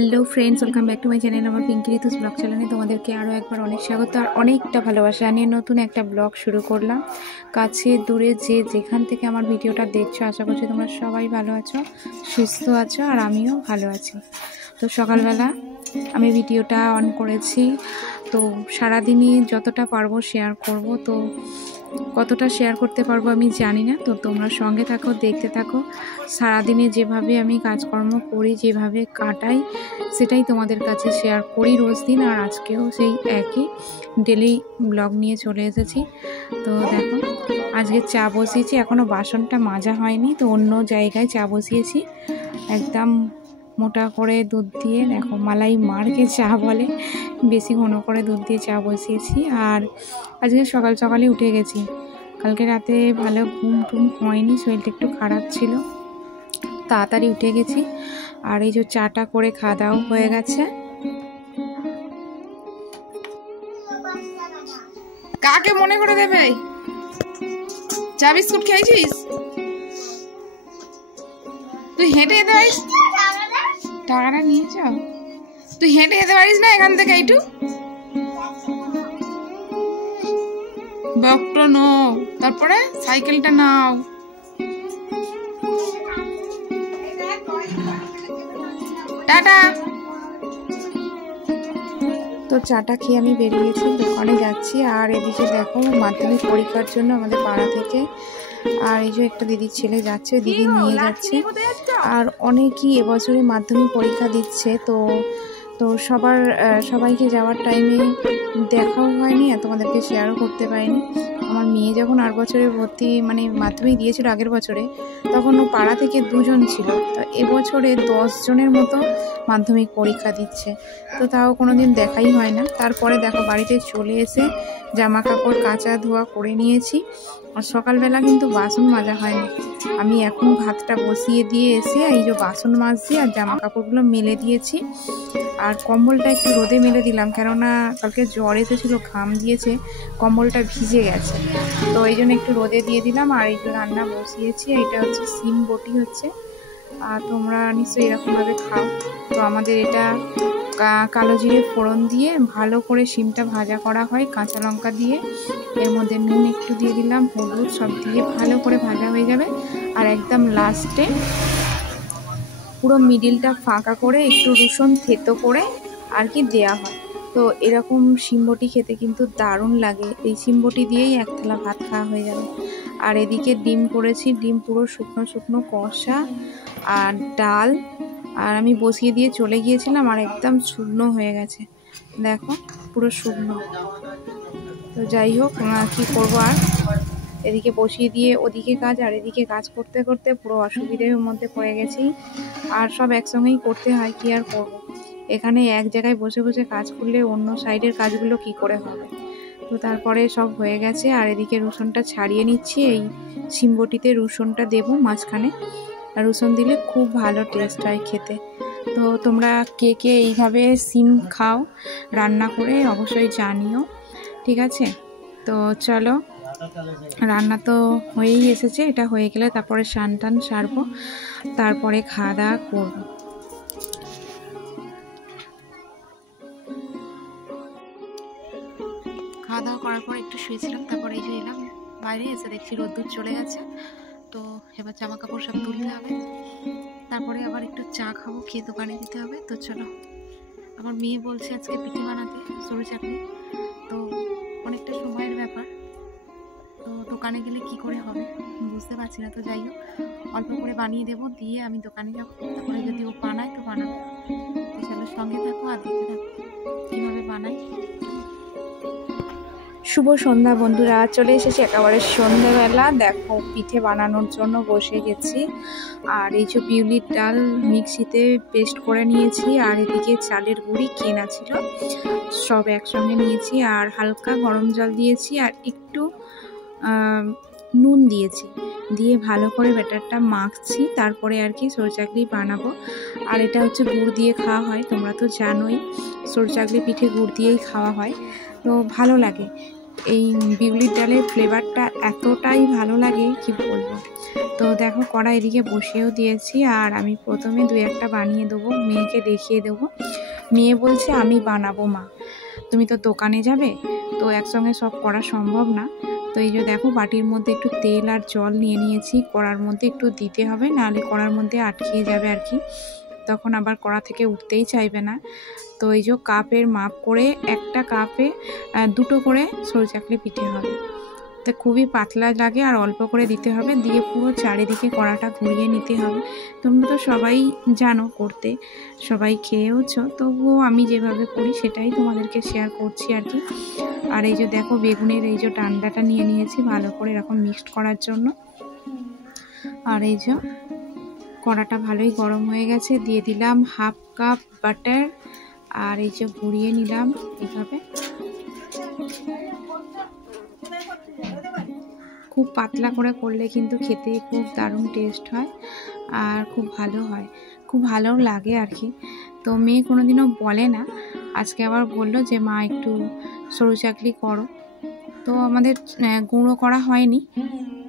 Hello friends, welcome back to my channel. আমার Pinki ঋতুস blog চ্যানেলে তোমাদেরকে আরও একবার অনেক স্বাগত আর অনেকটা ভালোবাসা নিয়ে নতুন একটা ব্লগ শুরু করলাম। কাছে দূরে যে যেখান থেকে আমার ভিডিওটা দেখছো, আশা করছি তোমরা সবাই ভালো আছো, সুস্থ আছো, আর আমিও ভালো আছি। তো সকালবেলা আমি ভিডিওটা অন করেছি, তো সারাদিনই যতটা পারবো শেয়ার করব। তো কতটা শেয়ার করতে পারবো আমি জানি না, তো তোমরা সঙ্গে থাকো, দেখতে থাকো। সারাদিনে যেভাবে আমি কাজকর্ম করি, যেভাবে কাটাই, সেটাই তোমাদের কাছে শেয়ার করি রোজ দিন। আর আজকেও সেই একই ডেলি ব্লগ নিয়ে চলে এসেছি। তো দেখো, আজকে চা বসিয়েছি, এখনও বাসনটা মাজা হয়নি, তো অন্য জায়গায় চা বসিয়েছি একদম মোটা করে দুধ দিয়ে। দেখো, মালাই মারকে চা বলে, বেশি ঘন করে দুধ দিয়ে চা বসিয়েছি। আর আজকে সকাল সকালে উঠে গেছি, কালকে রাতে ভালো ঘুম টুম হয়নি, শরীরটা একটু খারাপ ছিল, তাড়াতাড়ি উঠে গেছি। আর এই যে চাটা করে খাওয়া দাওয়া হয়ে গেছে। কাকে মনে করে দেবে? চা বিস্কুট খেয়েছিস? তুই হেঁটে যেতে পারিস? টাকাটা নিয়েছ? তুই হেঁটে যেতে পারিস না এখান থেকে একটু? ব্যাগটা নাও, তারপরে সাইকেলটা নাও। টাটা। তো চাটা খেয়ে আমি বেরিয়েছি, দোকানে যাচ্ছি। আর এদিকে দেখো, মাধ্যমিক পরীক্ষার জন্য আমাদের পাড়া থেকে আর এই যে একটা দিদির ছেলে যাচ্ছে, দিদি নিয়ে যাচ্ছে। আর অনেকেই এবছরে মাধ্যমিক পরীক্ষা দিচ্ছে, তো সবাইকে যাওয়ার টাইমে দেখাও হয়নি আর তোমাদেরকে শেয়ারও করতে পারিনি। আমার মেয়ে যখন 8 বছরে ভর্তি, মানে মাধ্যমিক দিয়েছিল আগের বছরে, তখন ও পাড়া থেকে 2 জন ছিল, তো এবছরে 10 জনের মতো মাধ্যমিক পরীক্ষা দিচ্ছে, তো তাও কোনো দিন দেখাই হয় না। তারপরে দেখো, বাড়িতে চলে এসে জামা কাপড় কাচা ধোয়া করে নিয়েছি। আর সকালবেলা কিন্তু বাসন মাজা হয়নি, আমি এখন ভাতটা বসিয়ে দিয়ে এসে এই যে বাসন মাজছি আর জামা কাপড়গুলো মেলে দিয়েছি। আর কম্বলটা একটু রোদে মেলে দিলাম, কেননা কালকে জ্বর এসেছিলো, ঘাম দিয়েছে, কম্বলটা ভিজে গেছে, তো এই জন্য একটু রোদে দিয়ে দিলাম। আর এই যে রান্না বসিয়েছি, এটা হচ্ছে সিম বটি হচ্ছে। আর তোমরা নিশ্চয়ই এরকমভাবে খাও। তো আমাদের এটা কালো জিরে ফোড়ন দিয়ে ভালো করে সিমটা ভাজা করা হয়, কাঁচা লঙ্কা দিয়ে, এর মধ্যে নুন একটু দিয়ে দিলাম, হলুদ সব দিয়ে ভালো করে ভাজা হয়ে যাবে। আর একদম লাস্টে পুরো মিডিলটা ফাঁকা করে একটু রসুন থেতো করে আর কি দেয়া হয়। তো এরকম সিমবটি খেতে কিন্তু দারুণ লাগে, এই সিমবটি দিয়েই এক থালা ভাত খাওয়া হয়ে যাবে। আর এদিকে ডিম করেছি, ডিম পুরো শুকনো শুকনো কষা আর ডাল, আর আমি বসিয়ে দিয়ে চলে গিয়েছিলাম আর একদম শুকনো হয়ে গেছে, দেখো পুরো শুকনো। তো যাই হোক, কী করবো আর, এদিকে বসিয়ে দিয়ে ওদিকে কাজ আর এদিকে কাজ করতে করতে পুরো অসুবিধের মধ্যে পড়ে গেছি। আর সব একসঙ্গেই করতে হয়, কি আর করব। এখানে এক জায়গায় বসে বসে কাজ করলে অন্য সাইডের কাজগুলো কি করে হবে। তো তারপরে সব হয়ে গেছে। আর এদিকে রসুনটা ছাড়িয়ে নিচ্ছি, এই সিমবটিতে রসুনটা দেবো মাঝখানে, আর রসুন দিলে খুব ভালো টেস্ট হয় খেতে। তো তোমরা কে কে এইভাবে সিম খাও রান্না করে অবশ্যই জানিও, ঠিক আছে? তো চলো, রান্না তো হয়েই এসেছে, এটা হয়ে গেলে তারপরে স্নান টান সারবো, তারপরে খাওয়া দাওয়া করবো। খাওয়া দাওয়া করার পর একটু শুয়েছিলাম, তারপরে এই যে এলাম বাইরে, এসে দেখছি রোদ্দুর চলে গেছে। তো এবার জামা কাপড় সব তুলতে হবে, তারপরে আবার একটু চা খাবো, খেয়ে দোকানে যেতে হবে। তো চলো, আমার মেয়ে বলছে আজকে পিঠে বানাতে, সরু চাটনি, তো অনেকটা সময়ের ব্যাপার, তো দোকানে গেলে কি করে হবে বুঝতে পারছি না। তো যাই হোক, অল্প করে বানিয়ে দেবো, দিয়ে আমি দোকানে যাবো, তারপরে যদি ও বানায় তো বানাবো। তো চলো, সঙ্গে থাকো আর দেখতে থাকো কীভাবে বানাই। শুভ সন্ধ্যা বন্ধুরা, চলে এসেছি একেবারে সন্ধ্যাবেলা। দেখো, পিঠে বানানোর জন্য বসে গেছি। আর এই যে বিউলির ডাল মিক্সিতে পেস্ট করে নিয়েছি, আর এদিকে চালের গুঁড়ি কেনা ছিল, সব একসঙ্গে নিয়েছি। আর হালকা গরম জল দিয়েছি আর একটু নুন দিয়েছি, দিয়ে ভালো করে ব্যাটারটা মাখছি, তারপরে আর কি সরু চাকলি বানাবো। আর এটা হচ্ছে গুড় দিয়ে খাওয়া হয়, তোমরা তো জানোই সরু চাকলি পিঠে গুড় দিয়েই খাওয়া হয়, তো ভালো লাগে। এই বিউলির ডালের ফ্লেভারটা এতটাই ভালো লাগে কি বলবো। তো দেখো কড়া এদিকে বসিয়েও দিয়েছি, আর আমি প্রথমে 2-1টা বানিয়ে দেবো, মেয়েকে দেখিয়ে দেবো। মেয়ে বলছে আমি বানাবো মা, তুমি তো দোকানে যাবে, তো একসঙ্গে সব করা সম্ভব না। তো এই যে দেখো বাটির মধ্যে একটু তেল আর জল নিয়ে নিয়েছি, কড়ার মধ্যে একটু দিতে হবে, নাহলে কড়ার মধ্যে আটকিয়ে যাবে আর কি, তখন আবার কড়া থেকে উঠতেই চাইবে না। তো এই যে কাপের মাপ করে একটা কাপে 2টো করে সরু চাকলি পিঠে হবে। তো খুবই পাতলা লাগে আর অল্প করে দিতে হবে, দিয়ে পুরো চারিদিকে কড়াটা ঘুরিয়ে নিতে হবে। তোমরা তো সবাই জানো করতে, সবাই খেয়েওছো, তবুও আমি যেভাবে করি সেটাই তোমাদেরকে শেয়ার করছি আর কি। আর এই যে দেখো বেগুনের এই যে ডান্ডাটা নিয়ে নিয়েছি ভালো করে এরকম মিক্সড করার জন্য। আর এই যে কড়াটা ভালোই গরম হয়ে গেছে, দিয়ে দিলাম 1/2 কাপ বাটার, আর এই যে ঘুরিয়ে নিলাম এইভাবে। খুব পাতলা করে করলে কিন্তু খেতে খুব দারুণ টেস্ট হয় আর খুব ভালো হয়, খুব ভালো লাগে আর কি। তো মেয়ে কোনোদিনও বলে না, আজকে আবার বললো যে মা একটু সরু চাকলি করো। তো আমাদের গুঁড়ো করা হয়নি,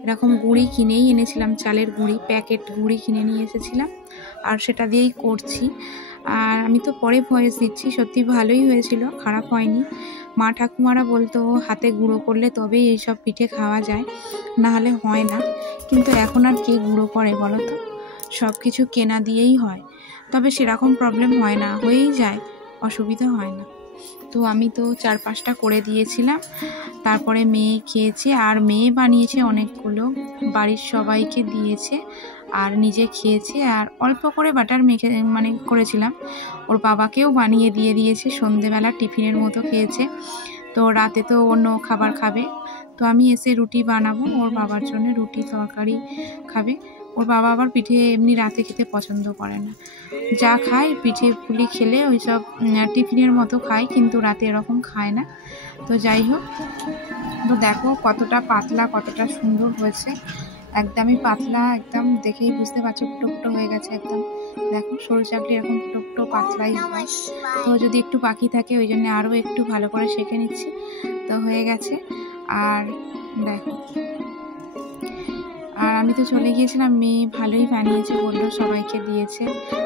এরকম গুঁড়ি কিনেই এনেছিলাম, চালের গুঁড়ি, প্যাকেট গুঁড়ি কিনে নিয়ে এসেছিলাম, আর সেটা দিয়েই করছি। আর আমি তো পরে ভয়েস দিচ্ছি, সত্যি ভালোই হয়েছিল, খারাপ হয়নি। মা ঠাকুমারা বলতো হাতে গুঁড়ো করলে তবেই এইসব পিঠে খাওয়া যায়, না হলে হয় না। কিন্তু এখন আর কে গুঁড়ো করে বলো তো, সব কিছু কেনা দিয়েই হয়, তবে সেরকম প্রবলেম হয় না, হয়েই যায়, অসুবিধা হয় না। তো আমি তো 4-5টা করে দিয়েছিলাম, তারপরে মেয়ে খেয়েছে, আর মেয়ে বানিয়েছে অনেকগুলো, বাড়ির সবাইকে দিয়েছে আর নিজে খেয়েছে। আর অল্প করে বাটার মেখে মানে করেছিলাম, ওর বাবাকেও বানিয়ে দিয়ে দিয়েছে, সন্ধেবেলা টিফিনের মতো খেয়েছে। তো রাতে তো অন্য খাবার খাবে, তো আমি এসে রুটি বানাবো, ওর বাবার জন্য রুটি তরকারি খাবে। ওর বাবা আবার পিঠে এমনি রাতে খেতে পছন্দ করে না, যা খায় পিঠে পুলি খেলে ওই সব টিফিনের মতো খায়, কিন্তু রাতে এরকম খায় না। তো যাই হোক, তো দেখো কতটা পাতলা কতটা সুন্দর হয়েছে, একদমই পাতলা, একদম দেখেই বুঝতে পারছো ফুটো ফুটো হয়ে গেছে একদম। দেখো সরু চাকলি এরকম ফুটো ফুটো পাতলাই হয়, তো যদি একটু বাকি থাকে ওই জন্য আরও একটু ভালো করে সেঁকে নিচ্ছি। তো হয়ে গেছে। আর দেখো, আর আমি তো চলে গিয়েছিলাম, মেয়ে ভালোই বানিয়েছে বললো, সবাইকে দিয়েছে,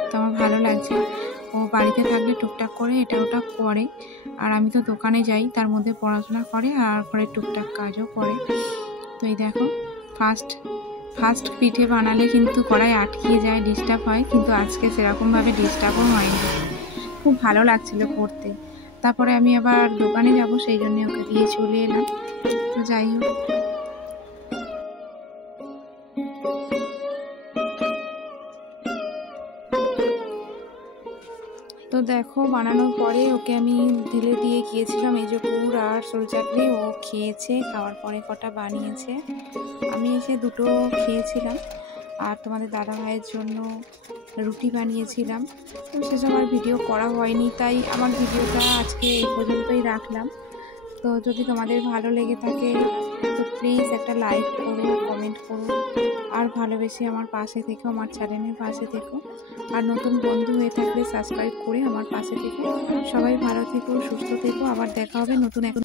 তো আমার ভালো লাগছে। ও বাড়িতে থাকলে টুকটাক করে এটা ওটা করে, আর আমি তো দোকানে যাই, তার মধ্যে পড়াশোনা করে আর ঘরে টুকটাক কাজও করে। তো এই দেখো ফার্স্ট পিঠে বানালে কিন্তু কড়াই আটকিয়ে যায়, ডিস্টার্ব হয়, কিন্তু আজকে সেরকমভাবে ডিস্টার্বও হয়নি, খুব ভালো লাগছিল করতে। তারপরে আমি আবার দোকানে যাব, সেই জন্য ওকে দিয়ে চলে এলাম। তো যাই হোক, তো দেখো বানানোর পরে ওকে আমি ঢেলে দিয়ে গিয়েছিলাম এই যে গুড় আর সরু চাকলি, ও খেয়েছে, খাওয়ার পরে কটা বানিয়েছে, আমি এসে 2টো খেয়েছিলাম, আর তোমাদের দাদা ভাইয়ের জন্য রুটি বানিয়েছিলাম। তো সেসব আর ভিডিও করা হয়নি, তাই আমার ভিডিওটা আজকে এই পর্যন্তই রাখলাম। তো যদি তোমাদের ভালো লেগে থাকে তো প্লিজ একটা লাইক করো, কমেন্ট করো, আর ভালোবেসে আমার পাশে থেকো, আমার চ্যানেলের পাশে থেকো, আর নতুন বন্ধু হয়ে থাকলে সাবস্ক্রাইব করে আমার পাশে থেকো। সবাই ভালো থেকো, সুস্থ থেকো, আবার দেখা হবে নতুন এক